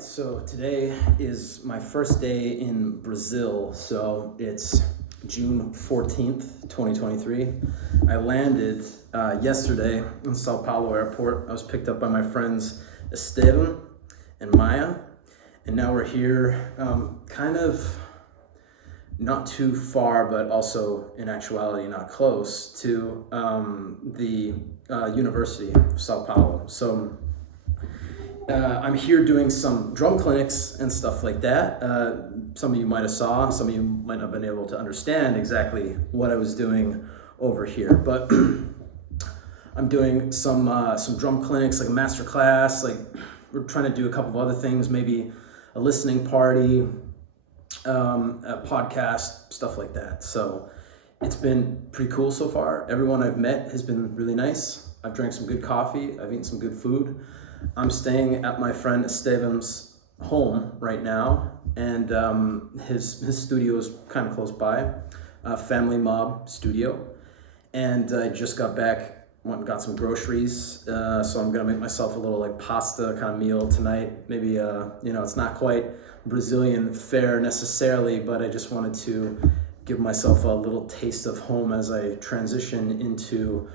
right, so today is my first day in Brazil. So it's June 14th, 2023. I landed yesterday in Sao Paulo airport. I was picked up by my friends Esteban and Maya, and now we're here kind of not too far, but also in actuality not close to the University of Sao Paulo. So I'm here doing some drum clinics and stuff like that. Some of you might have saw, some of you might not have been able to understand exactly what I was doing over here, but I'm doing some drum clinics, like a master class, like we're trying to do a couple of other things, maybe a listening party, a podcast, stuff like that. So it's been pretty cool so far. Everyone I've met has been really nice. I've drank some good coffee, I've eaten some good food. I'm staying at my friend Esteban's home right now, and his studio is kind of close by, Family Mob Studio. And I just got back, went and got some groceries, so I'm gonna make myself a little like pasta kind of meal tonight. Maybe it's not quite Brazilian fare necessarily, but I just wanted to give myself a little taste of home as I transition into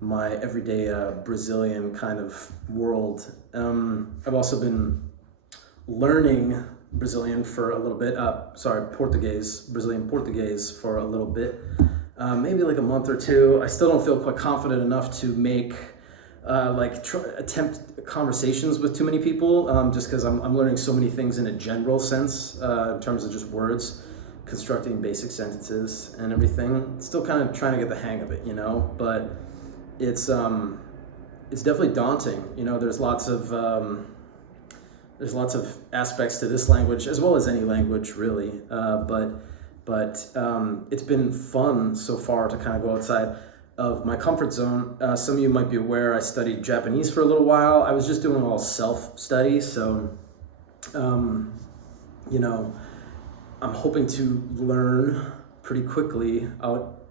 my everyday Brazilian kind of world. I've also been learning Brazilian for a little bit, Brazilian Portuguese for a little bit, maybe like a month or two. I still don't feel quite confident enough to make, attempt conversations with too many people, just because I'm learning so many things in a general sense, in terms of just words, constructing basic sentences and everything. Still kind of trying to get the hang of it, but it's definitely daunting. There's lots of aspects to this language as well as any language really, but it's been fun so far to kind of go outside of my comfort zone. Some of you might be aware I studied Japanese for a little while. I was just doing all self-study, so I'm hoping to learn pretty quickly,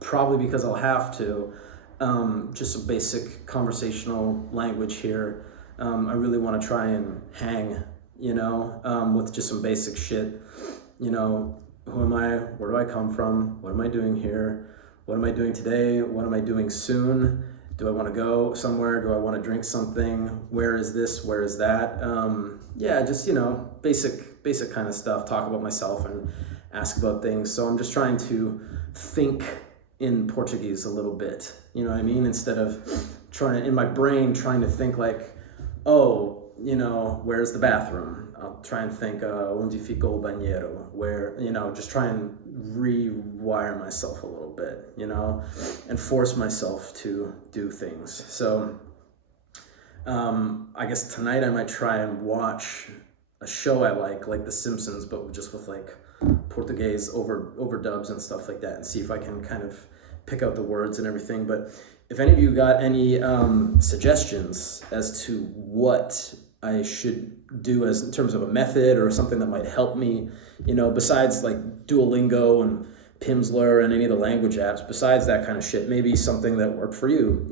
probably because I'll have to. Just some basic conversational language here. I really want to try and hang, with just some basic shit. Who am I? Where do I come from? What am I doing here? What am I doing today? What am I doing soon? Do I want to go somewhere? Do I want to drink something? Where is this? Where is that? Just, basic kind of stuff. Talk about myself and ask about things. So I'm just trying to think in Portuguese a little bit, you know what I mean? Instead of trying to think like, where's the bathroom? I'll try and think, onde fica o banheiro? Where, just try and rewire myself a little bit, and force myself to do things. So I guess tonight I might try and watch a show I like The Simpsons, but just with like Portuguese overdubs and stuff like that, and see if I can kind of pick out the words and everything. But if any of you got any suggestions as to what I should do as in terms of a method or something that might help me, besides like Duolingo and Pimsleur and any of the language apps, besides that kind of shit, maybe something that worked for you,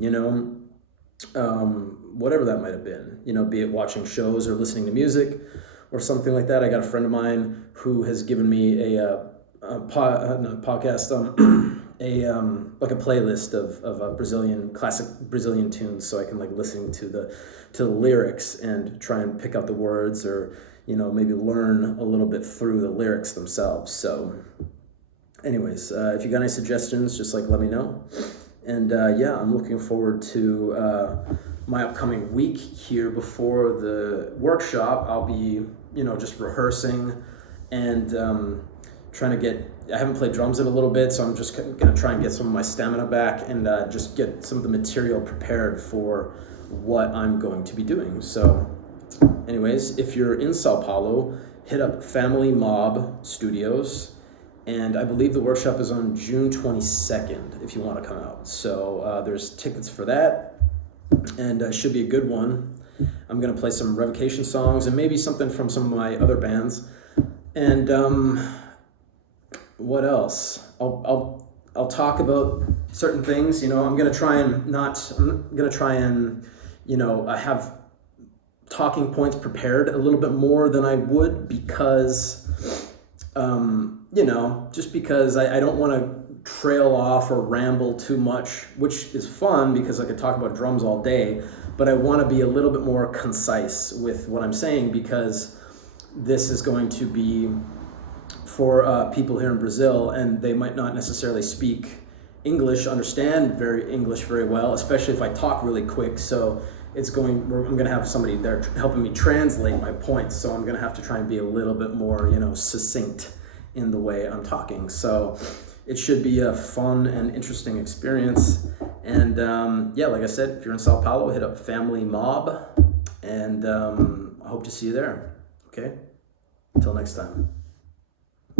whatever that might have been, be it watching shows or listening to music or something like that. I got a friend of mine who has given me a podcast, like a playlist of classic Brazilian tunes, so I can like listen to the lyrics and try and pick out the words, or maybe learn a little bit through the lyrics themselves. So anyways, if you got any suggestions, just like let me know. And I'm looking forward to my upcoming week here before the workshop. I'll be just rehearsing and trying to get, I haven't played drums in a little bit, so I'm just gonna try and get some of my stamina back and just get some of the material prepared for what I'm going to be doing. So anyways, if you're in Sao Paulo, hit up Family Mob Studios, and I believe the workshop is on June 22nd if you want to come out. So there's tickets for that, and should be a good one. I'm gonna play some Revocation songs and maybe something from some of my other bands. And what else? I'll talk about certain things. I'm gonna try and have talking points prepared a little bit more than I would because, just because I don't want to trail off or ramble too much, which is fun because I could talk about drums all day, but I want to be a little bit more concise with what I'm saying because this is going to be for people here in Brazil, and they might not necessarily speak understand English very well, especially if I talk really quick. So I'm going to have somebody there helping me translate my points. So I'm going to have to try and be a little bit more, succinct in the way I'm talking. So it should be a fun and interesting experience. And like I said, if you're in Sao Paulo, hit up Family Mob, and I hope to see you there. Okay, until next time.